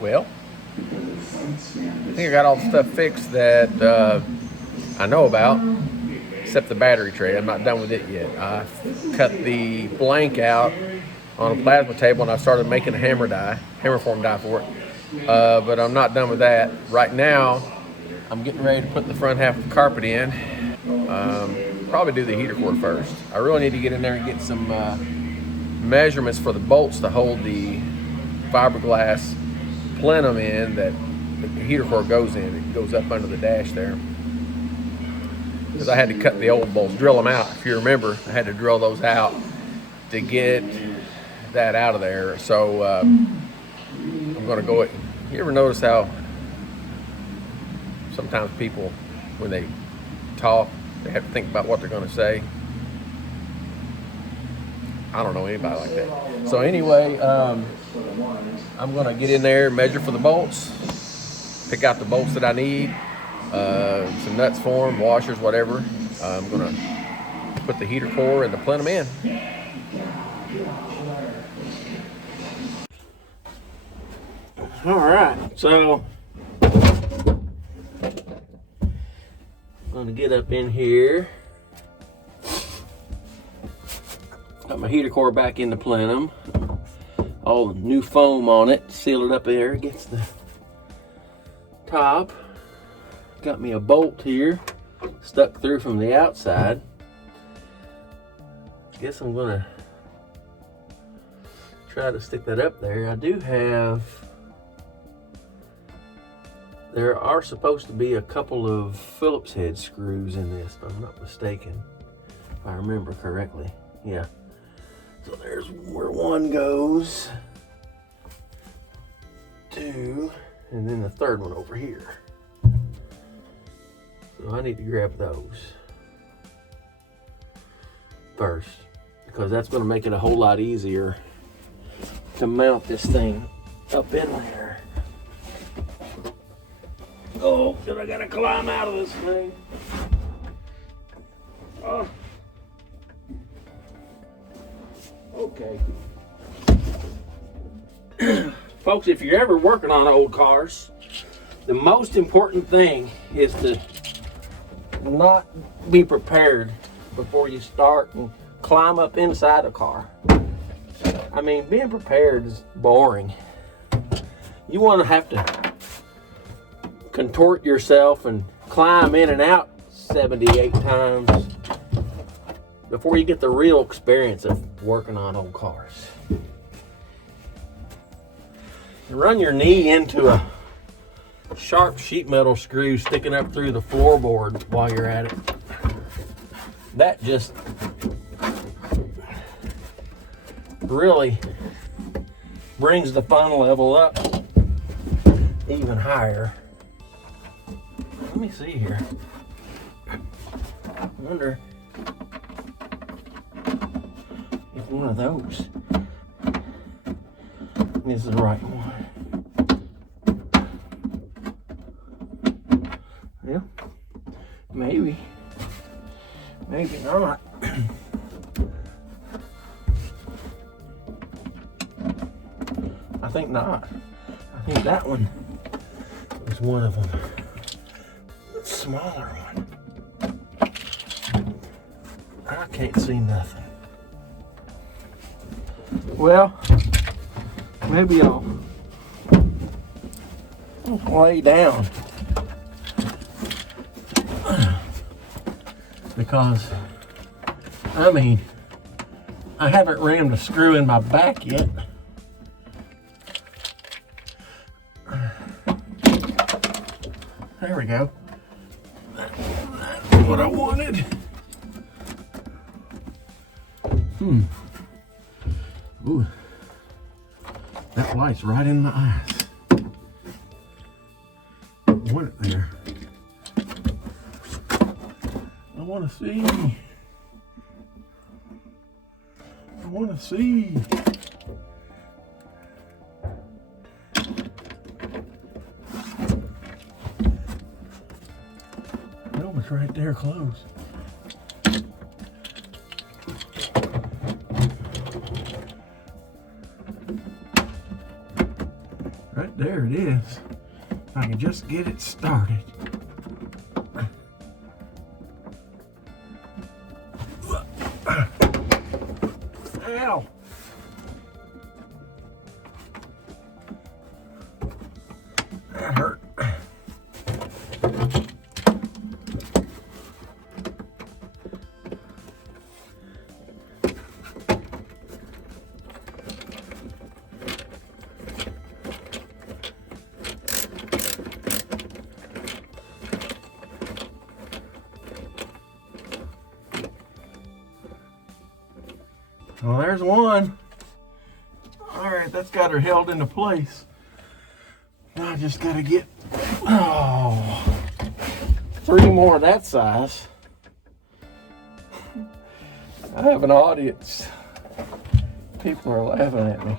Well, I think I got all the stuff fixed that I know about, except the battery tray. I'm not done with it yet. I cut the blank out on a plasma table and I started making a hammer form die for it. But I'm not done with that. Right now, I'm getting ready to put the front half of the carpet in. Probably do the heater cord first. I really need to get in there and get some measurements for the bolts to hold the fiberglass plenum in that the heater cord goes in. It goes up under the dash there. Because I had to cut the old bolts, drill them out. If you remember, I had to drill those out to get that out of there. So I'm going to go. You ever notice how sometimes people, when they talk, they have to think about what they're going to say? I don't know anybody like that. So anyway, I'm going to get in there, measure for the bolts, pick out the bolts that I need, some nuts for them, washers, whatever. I'm going to put the heater core and the plenum in. All right, so I'm going to get up in here. Got my heater core back in the plenum. All the new foam on it, seal it up there against the top. Got me a bolt here stuck through from the outside. Guess I'm gonna try to stick that up there. I do have, there are supposed to be a couple of Phillips head screws in this, if I'm not mistaken, if I remember correctly. Yeah. So there's where one goes, two, and then the third one over here. So I need to grab those first, because that's going to make it a whole lot easier to mount this thing up in there. Oh, then I gotta climb out of this thing. Oh. Okay. Folks, if you're ever working on old cars, the most important thing is to not be prepared before you start and climb up inside a car. I mean, being prepared is boring. You want to have to contort yourself and climb in and out 78 times before you get the real experience of working on old cars. You run your knee into a sharp sheet metal screw sticking up through the floorboard while you're at it. That just really brings the fun level up even higher. Let me see here. I wonder if one of those is the right one. Yeah, maybe. Maybe not. I think not. I think that one is one of them. The smaller one. I can't see nothing. Well, maybe I'll lay down. Because, I mean, I haven't rammed a screw in my back yet. There we go. That's what I wanted. Ooh. That light's right in my eyes. I want it there. I want to see. I want to see. No, it's right there close. Right there it is. If I can just get it started. Ow! That hurt. Well, there's one. All right, that's got her held into place. Now I just gotta get, 3 more of that size. I have an audience. People are laughing at me.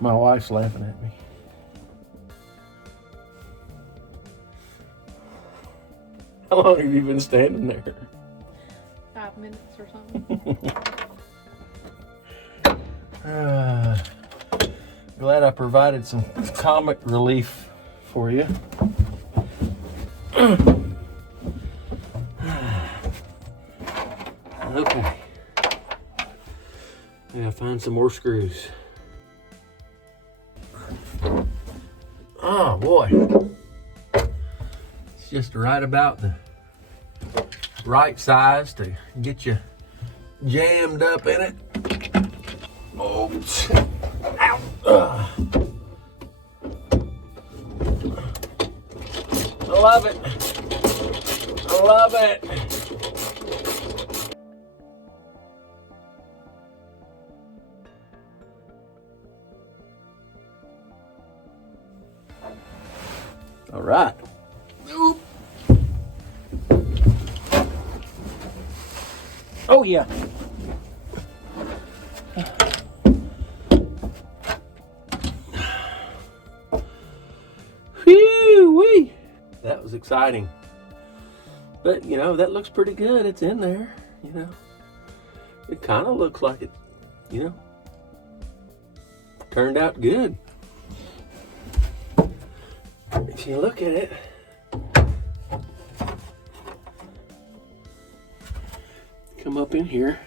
My wife's laughing at me. How long have you been standing there? 5 minutes or something. Glad I provided some comic relief for you. Okay. I gotta find some more screws. Oh boy. It's just right about the right size to get you jammed up in it. Oops. Ow. I love it. I love it. All right. Oop. Oh yeah. Whee-wee. That was exciting. But you know, that looks pretty good. It's in there, you know. It kind of looks like it, you know, turned out good. If you look at it, come up in here.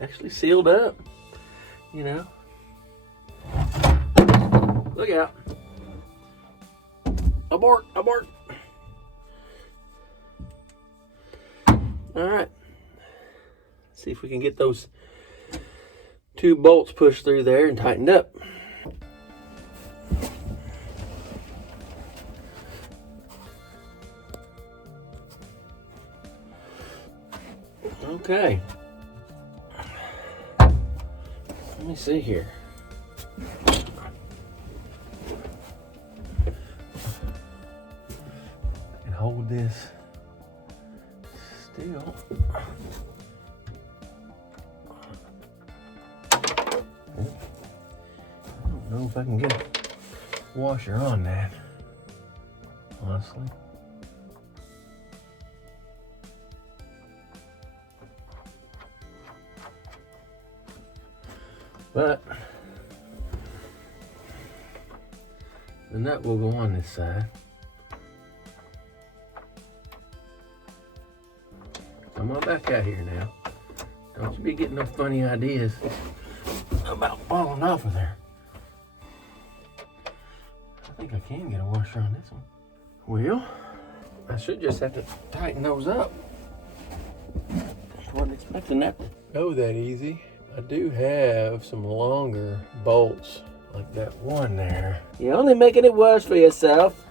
Actually sealed up, you know. Look out. Abort, abort. All right. See if we can get those 2 bolts pushed through there and tightened up. Okay. Let me see here. I can hold this still. I don't know if I can get a washer on that, honestly. But the nut will go on this side. Come on back out here now. Don't you be getting no funny ideas about falling off of there. I think I can get a washer on this one. Well, I should just have to tighten those up. I wasn't expecting that to go that easy. I do have some longer bolts like that one there. You're only making it worse for yourself.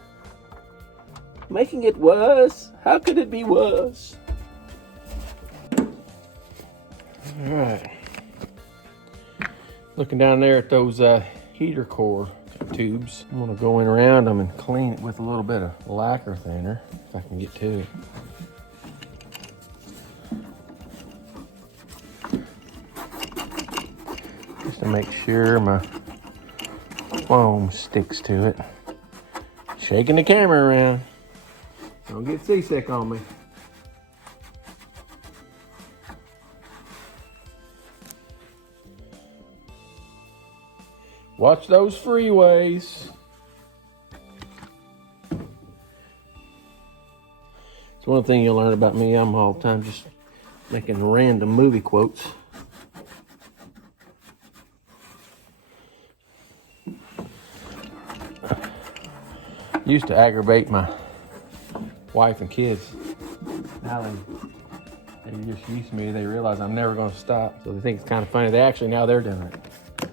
Making it worse? How could it be worse? All right. Looking down there at those heater core tubes. I'm gonna go in around them and clean it with a little bit of lacquer thinner if I can get to it. Just to make sure my foam sticks to it. Shaking the camera around. Don't get seasick on me. Watch those freeways. It's one thing you'll learn about me. I'm all the time just making random movie quotes. Used to aggravate my wife and kids. Now they're just used to me. They realize I'm never going to stop. So they think it's kind of funny. Now they're doing it.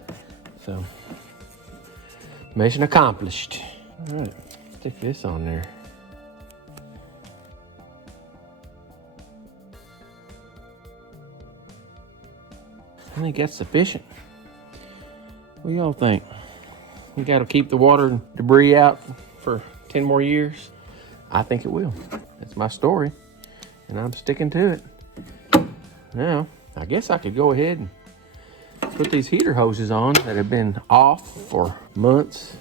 So, mission accomplished. All right, stick this on there. I think that's sufficient. What do y'all think? We got to keep the water and debris out for 10 more years? I think it will. That's my story, and I'm sticking to it. Now, I guess I could go ahead and put these heater hoses on that have been off for months.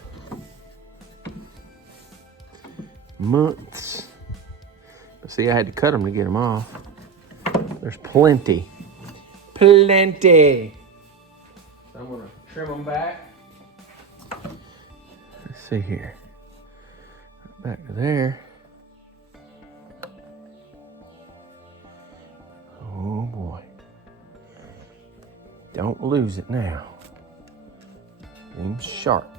But see, I had to cut them to get them off. There's plenty. Plenty. So I'm gonna trim them back. Let's see here. Back to there. Oh boy. Don't lose it now. Seems sharp.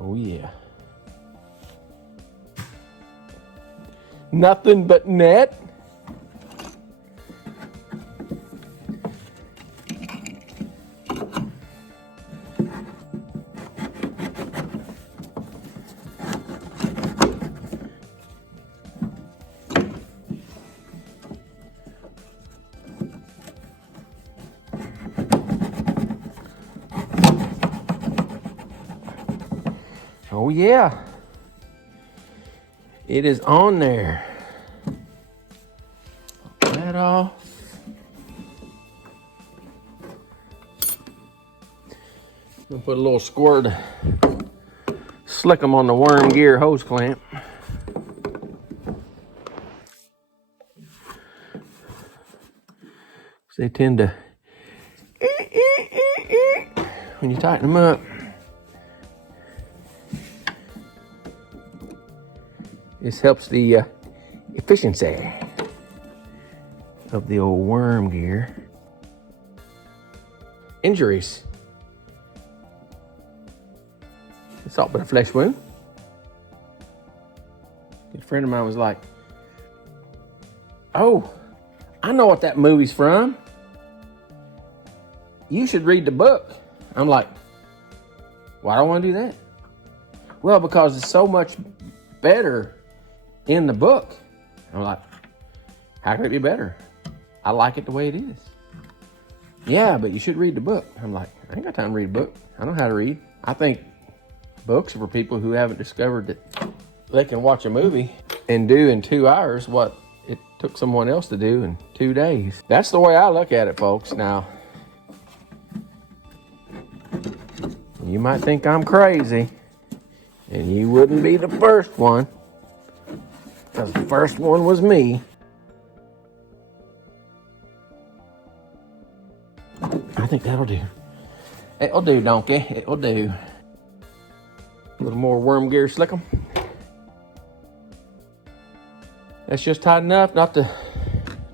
Oh yeah. Nothing but net. Oh yeah, it is on there. Pop that off. I'm gonna put a little squirt to slick them on the worm gear hose clamp. They tend to, when you tighten them up. This helps the efficiency of the old worm gear. Injuries. It's all but a flesh wound. A good friend of mine was like, "Oh, I know what that movie's from. You should read the book." I'm like, "Why do I want to do that?" "Well, because it's so much better in the book." I'm like, "How can it be better? I like it the way it is." "Yeah, but you should read the book." I'm like, "I ain't got time to read a book. I know how to read." I think books are for people who haven't discovered that they can watch a movie and do in 2 hours what it took someone else to do in 2 days. That's the way I look at it, folks. Now, you might think I'm crazy, and you wouldn't be the first one, because the first one was me. I think that'll do. It'll do, donkey. It'll do. A little more worm gear slick 'em. That's just tight enough not to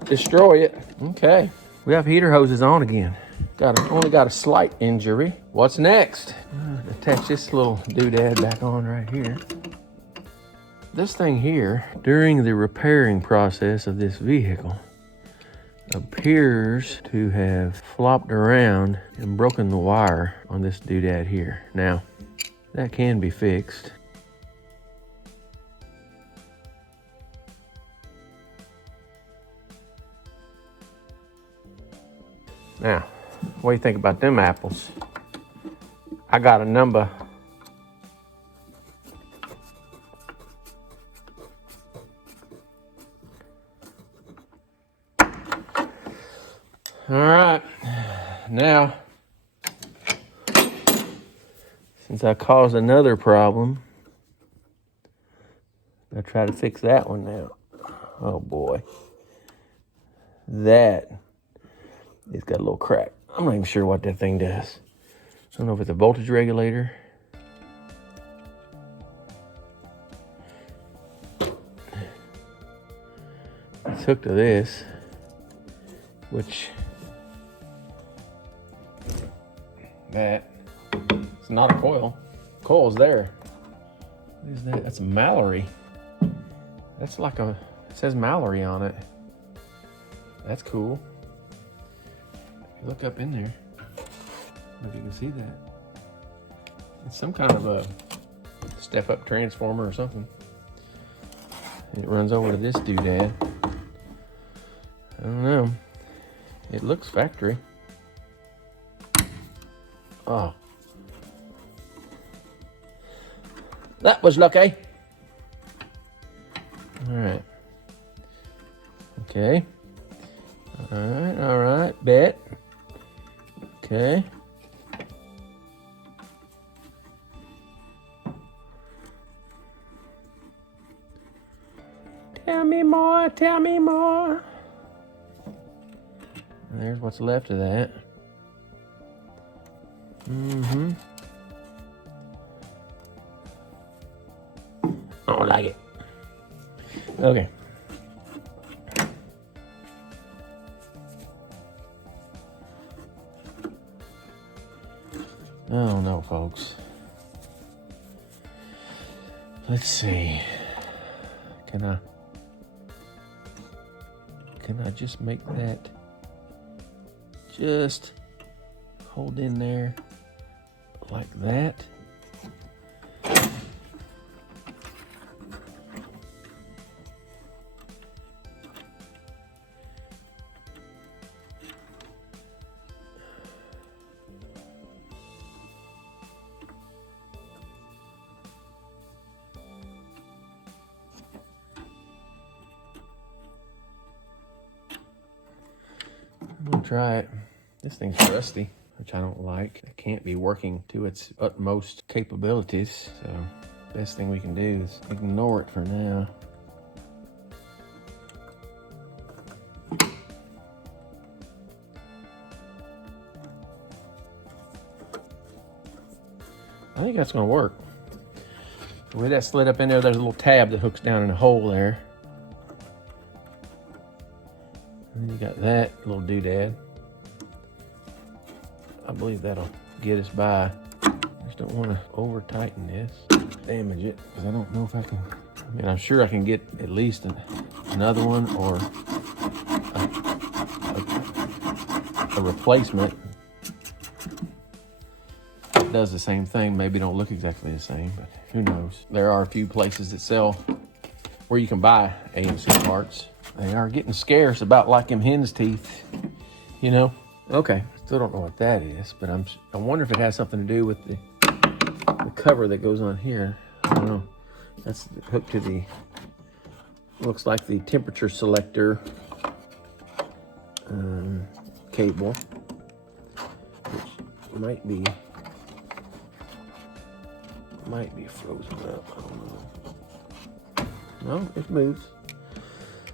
destroy it. Okay, we have heater hoses on again. Only got a slight injury. What's next? Attach this little doodad back on right here. This thing here, during the repairing process of this vehicle, appears to have flopped around and broken the wire on this doodad here. Now, that can be fixed. Now, what do you think about them apples? I got a number. All right, now, since I caused another problem, I'll try to fix that one now. Oh boy. That It's got a little crack. I'm not even sure what that thing does. I don't know if it's a voltage regulator. It's hooked to this, which it's not a coil. Coil's there. What is that? That's a Mallory. That's like it says Mallory on it. That's cool. Look up in there. I don't know if you can see that. It's some kind of a step-up transformer or something. It runs over to this doodad. I don't know. It looks factory. Oh. That was lucky. All right. Okay. All right, bet. Okay. Tell me more, tell me more. There's what's left of that. Mm-hmm. I don't like it. Okay. Oh no, folks. Let's see. Can I just make that just hold in there like that? I'm gonna try it. This thing's rusty, which I don't like. It can't be working to its utmost capabilities, so best thing we can do is ignore it for now. I think that's gonna work. The way that slid up in there, there's a little tab that hooks down in a hole there. And you got that little doodad. I believe that'll get us by. I just don't want to over tighten this, damage it, because I don't know if I can. I mean, I'm sure I can get at least another one or a replacement. It does the same thing. Maybe don't look exactly the same, but who knows? There are a few places that sell where you can buy AMC parts. They are getting scarce, about like them hen's teeth, you know? Okay, still don't know what that is, but I wonder if it has something to do with the cover that goes on here. I don't know. That's hooked to the, looks like the temperature selector cable, which might be frozen up. I don't know. No, it moves.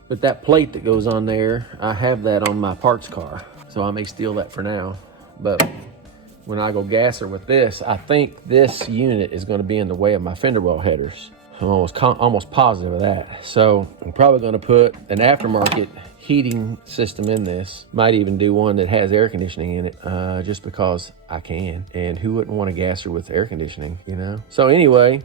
But that plate that goes on there, I have that on my parts car, so I may steal that for now. But when I go gasser with this, I think this unit is going to be in the way of my fender well headers. I'm almost positive of that. So I'm probably going to put an aftermarket heating system in this. Might even do one that has air conditioning in it, just because I can. And who wouldn't want a gasser with air conditioning, you know? So anyway,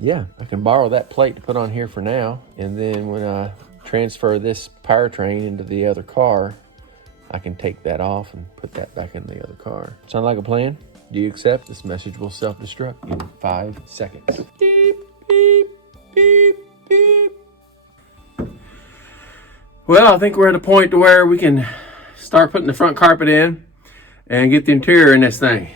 yeah, I can borrow that plate to put on here for now. And then when I transfer this powertrain into the other car, I can take that off and put that back in the other car. Sound like a plan? Do you accept? This message will self-destruct in 5 seconds. Beep, beep, beep, beep. Well, I think we're at a point to where we can start putting the front carpet in and get the interior in this thing.